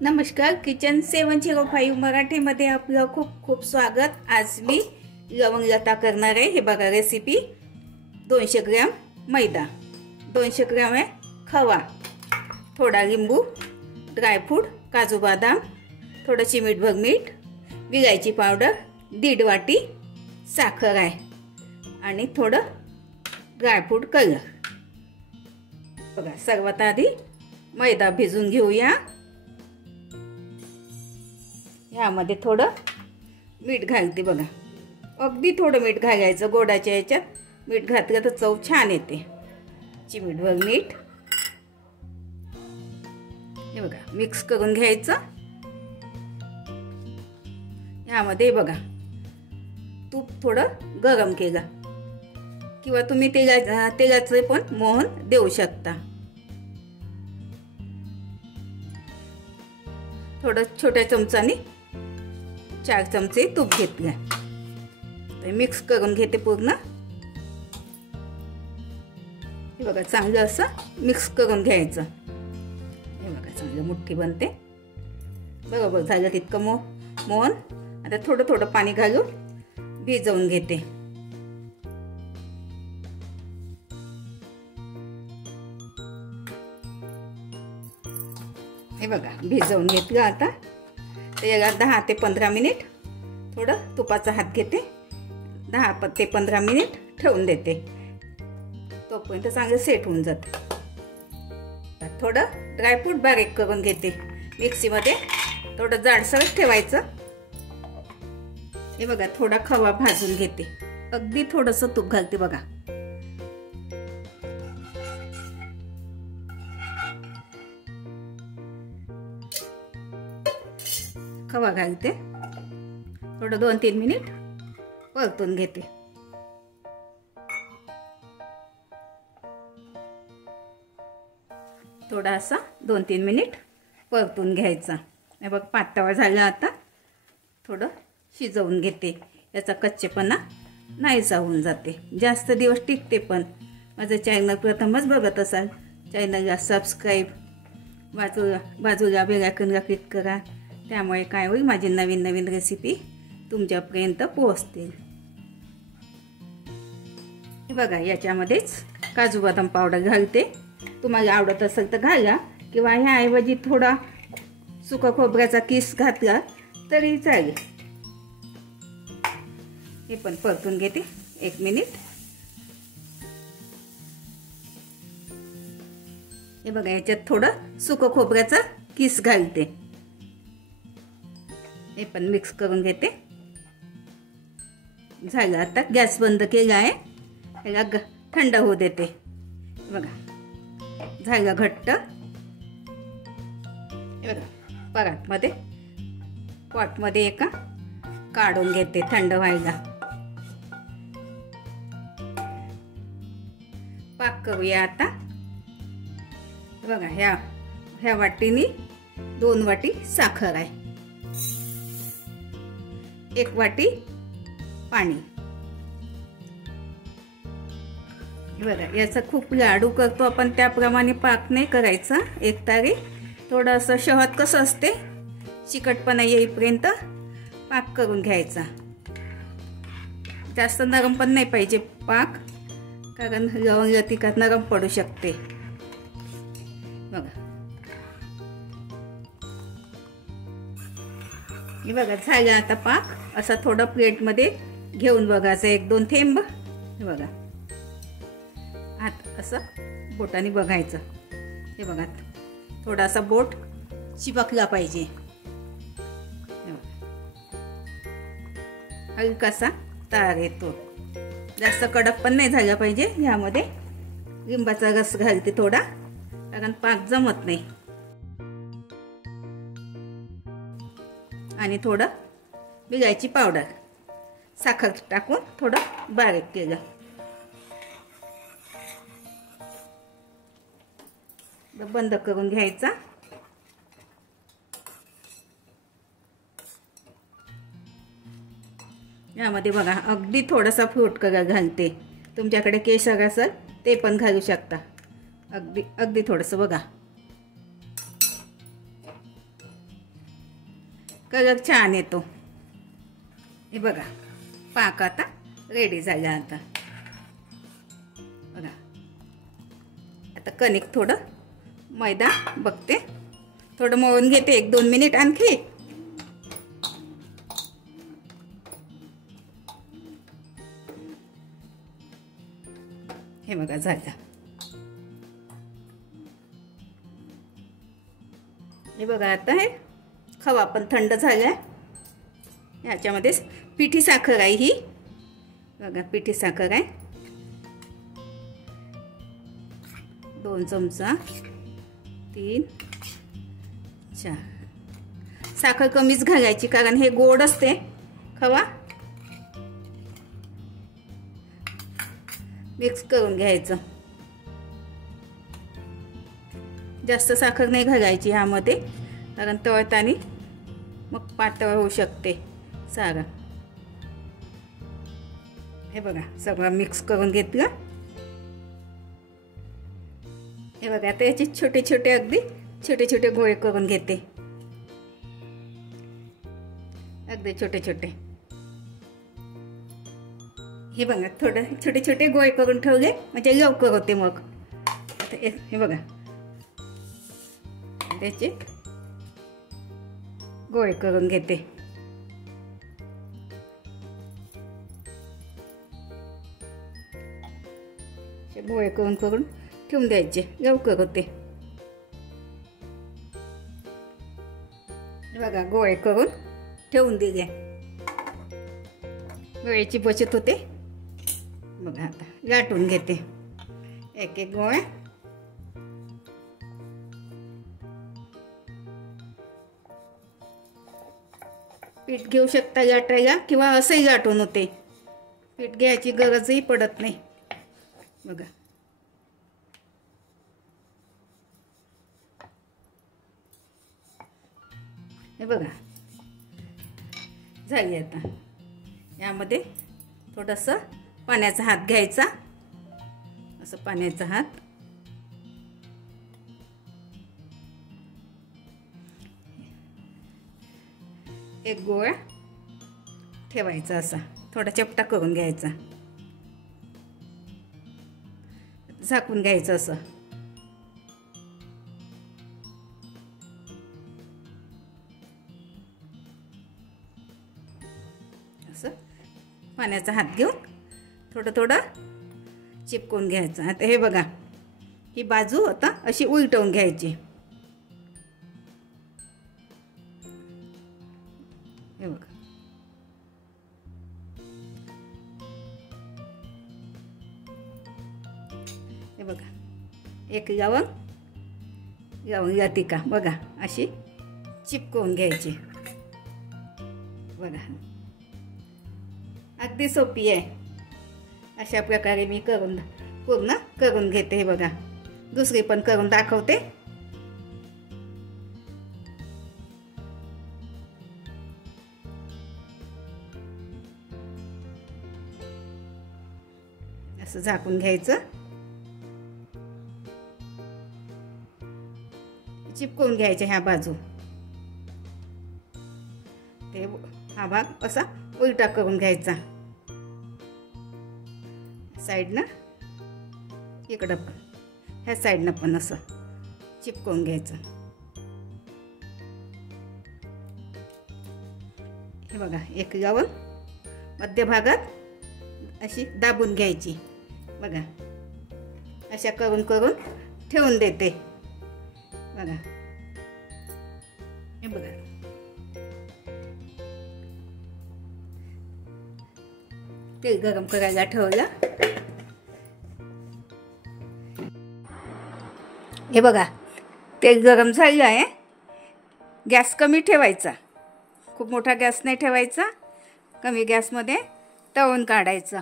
नमस्कार, किचन 705 मराठीमध्ये आपलं खूप खूप स्वागत। आज मी लवंगलता करणार आहे। हे बघा रेसिपी। 200 ग्रॅम मैदा, 200 ग्रॅम आहे खवा, थोडा लिंबू, ड्रायफ्रूट, काजू बदाम, थोडं चिमूटभर मीठ, विलायची पावडर, 1.5 वाटी साखर आहे आणि थोडं ड्रायफ्रूट कलर। बघा, सर्वात आधी मैदा भिजवून घेऊया। यामध्ये थोडं मीठ घालते। बघा, अगदी थोडं मीठ घालायचं। गोडाच्या याच्यात मीठ घातलं तर चव छान येते। चिमूटभर मीठ हे बघा मिक्स करून घ्यायचं। यामध्ये बघा तूप थोडं गरम केलं किंवा तुम्ही तेलाचे पण मोहन देऊ शकता। थोडं छोट्या चमचाने 4 चमचे तूप घेतले। तर मिक्स करून घेते पूर्ण। हे बघा चांगलं असं मिक्स करून घ्यायचं। हे बघा चांगलं मुठ्ठी बनते। बरोबर झालं तितकं मोहन। आता थोडं थोडं पाणी घालून भिजवून घेते। हे बघा भिजवून घेतलं। आता तर याला 10 ते 15 मिनिट थोडं तुपाचा हात घेते। 10 ते 15 मिनिट ठेवून देते, तोपर्यंत चांगलं सेट होऊन जाते। थोडं ड्रायफ्रूट बारीक करून घेते मिक्सीमध्ये। थोडं जाडसर ठेवायचं। हे बघा थोडा खवा भाजून घेते। अगदी थोडंसं तूप घालते। बघा खवा घालते। थोडं 2-3 मिनिट परतून घेते। थोडा असा 2-3 मिनिट परतून घ्यायचा। हे बघ पातळ झालं। आता थोडं शिजवून घेते। याचा कच्चेपणा नाहीसा होऊन जाते, जास्त दिवस टिकते पण। माझं चॅनल प्रथमच बघत असाल, चॅनलला सबस्क्राईब, बाजूला बेल आयकॉनला क्लिक करा। त्यामुळे काय होईल, माझी नवीन नवीन रेसिपी तुमच्यापर्यंत पोहोचतील। हे बघा याच्यामध्येच काजू बदाम पावडर घालते। तुम्हाला आवडत असेल तर घाला किंवा ह्याऐवजी थोडा सुका खोबऱ्याचा किस घातला तरी चालेल। हे पण परतून घेते 1 मिनिट। हे बघा याच्यात थोडं सुका खोबऱ्याचा किस घालते। हे पण मिक्स करून घेते। झालं। आता गॅस बंद केला आहे। याला थंड होऊ देते। बघा झालं घट्ट। हे बघा पॉटमध्ये एका काढून घेते थंड व्हायला। पाक करूया आता। बघा ह्या वाटीने 2 वाटी साखर आहे, 1 वाटी पाणी। बघा याचा खूप लाडू करतो आपण, त्याप्रमाणे पाक नाही करायचा एकतारी। थोडं असं शहद कसं असते चिकटपणा येईपर्यंत पाक करून घ्यायचा। जास्त नरम पण नाही पाहिजे पाक, कारण लवंगलतिका नरम पडू शकते। बघा हे बघा झालं आता पाक। असा थोडं प्लेटमध्ये घेऊन बघायचं 1-2 थेंब। हे बघा हात असं बोटाने बघायचं। हे बघा थोडासा बोट चिपकला पाहिजे। हलकासा तार येतो, जास्त कडक पण नाही झाला पाहिजे। यामध्ये लिंबाचा रस घालते थोडा, कारण पाक जमत नाही। आणि थोडं विलायची पावडर, साखर टाकून थोडं बारीक केलं। बंद करून घ्यायचा। यामध्ये बघा अगदी थोडासा फ्रूट कलर घालते। तुमच्याकडे केशर असेल ते पण घालू शकता। अगदी थोडंसं बघा। कलर छान येतो. हे बघा पाक आता रेडी झाला. आता बघा आता कणिक थोडं मैदा बघते थोडं मळून घेते 1-2 मिनिट आणखी. हे बघा झालं. हे बघा आता हे खवा पण थंड झालाय. ह्याच्यामध्ये पिठी साखर आहे ही. बघा पिठी साखर आहे 2 चमचा 3 4. साखर कमीच घालायची कारण हे गोड असते खवा. मिक्स करून घ्यायचं. जास्त साखर नाही घालायची ह्यामध्ये कारण तळताना मग पातळ होऊ शकते सारं. हे बघा सगळं मिक्स करून घेतलं. हे बघा आता याचे छोटे छोटे अगदी छोटे छोटे गोळे करून घेते. अगदी छोटे छोटे. हे बघा थोडं छोटे छोटे गोळे करून ठेवले म्हणजे लवकर होते. मग आता हे बघा त्याचे गोळे करून घेते. गोळे करून करून ठेवून द्यायचे लवकर होते. बघा गोळे करून ठेवून दिले. गोळ्याची बचत होते. बघा आता लाटून घेते 1-1 गोळा. पीठ घेऊ शकता लाटायला किंवा असंही लाटून होते. पीठ घ्यायची गरजही पडत नाही. बघा हे बघा झाली. आता यामध्ये थोडंसं पाण्याचा हात घ्यायचा. असं पाण्याचा हात. एक गोळा ठेवायचा असा थोडा चपटा करून घ्यायचा. झाकून घ्यायचं असं. असं पाण्याचा हात घेऊन थोडं थोडं चिपकून घ्यायचं. आता हे बघा ही बाजू आता अशी उलटवून घ्यायची. हे बघा हे बघा एक लवंग लतिका बघा अशी चिपकवून घ्यायची. बघा अगदी सोपी आहे. अशा प्रकारे मी पूर्ण करून घेते. हे बघा दुसरी पण करून दाखवते. असं झाकून घ्यायचं. चिपकवून घ्यायचे ह्या बाजू. ते हा भाग असा उलटा करून घ्यायचा. साईडनं इकडं पण ह्या साईडनं पण असं चिपकवून घ्यायचं. हे बघा एक लवंग मध्यभागात अशी दाबून घ्यायची. बघा अशा करून करून ठेवून देते. बघा हे बघा तेल गरम करायला ठेवलं. हे बघा तेल गरम झालं आहे. गॅस कमी ठेवायचा. खूप मोठा गॅस नाही ठेवायचा. कमी गॅसमध्ये तळून काढायचं.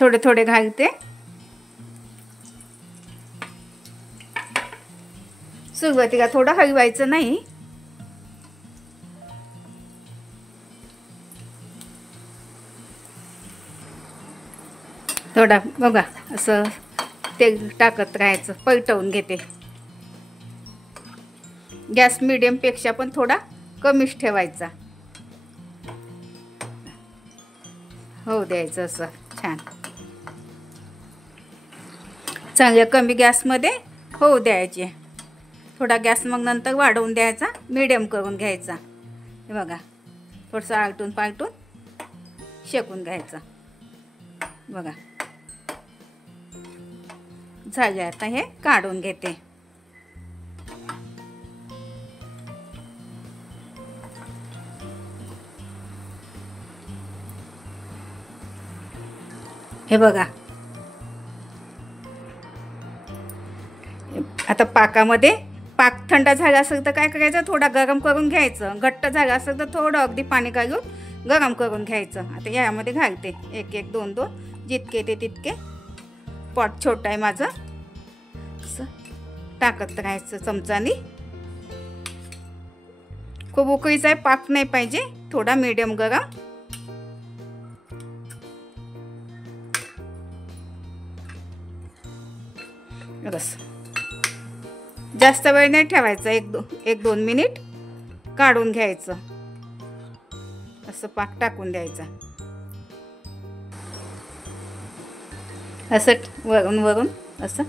थोडे थोडे घालते. सुरुवातीला थोडं हलवायचं नाही. थोडा बघा असं तेल टाकत राहायचं. पलटवून घेते. गॅस मीडियमपेक्षा पण थोडा कमीच ठेवायचा. होऊ द्यायचं असं छान. चांगलं कमी गॅसमध्ये होऊ द्यायचे. थोडा गॅस मग नंतर वाढवून द्यायचा, मीडियम करून घ्यायचा. हे बघा थोडंसं आलटून पालटून शेकून घ्यायचं. बघा झाले. आता हे काढून घेते. हे बघा आता पाकामध्ये पाक थंड झाला असेल तर काय करायचं, थोडा गरम करून घ्यायचं. घट्ट झाला असेल तर थोडं अगदी पाणी घालून गरम करून घ्यायचं. आता यामध्ये घालते एक एक दोन दोन जितके ते तितके. पॉट छोटा आहे माझं. असं टाकत राहायचं चमचानी. खूप उकळीचा आहे पाक नाही पाहिजे, थोडा मीडियम गरम. बस जास्त वेळ नाही ठेवायचा, एक दोन मिनिट काढून घ्यायचं. असं पाक टाकून द्यायचा. असं वरून वरून असं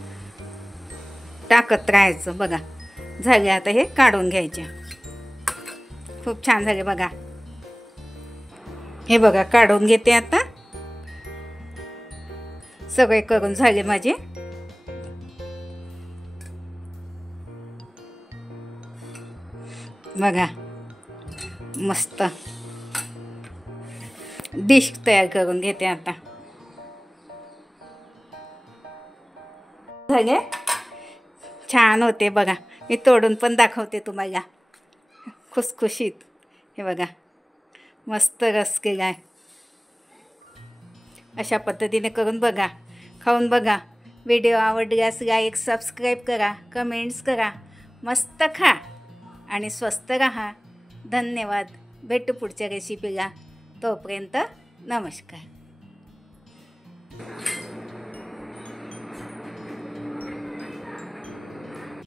टाकत राहायचं. बघा झाले. आता हे काढून घ्यायचे. खूप छान झाले बघा. हे बघा काढून घेते आता. सगळे करून झाले माझे. बघा मस्त डिश तयार करून घेते आता. झाले छान होते बघा. मी तोडून पण दाखवते तुम्हाला. खुसखुशीत. हे बघा मस्त रस केला आहे. अशा पद्धतीने करून बघा, खाऊन बघा. व्हिडिओ आवडल्यास लाईक सबस्क्राईब करा, कमेंट्स करा. मस्त खा आणि स्वस्त रहा. धन्यवाद. भेटू पुढच्या रेसिपीला. तोपर्यंत नमस्कार.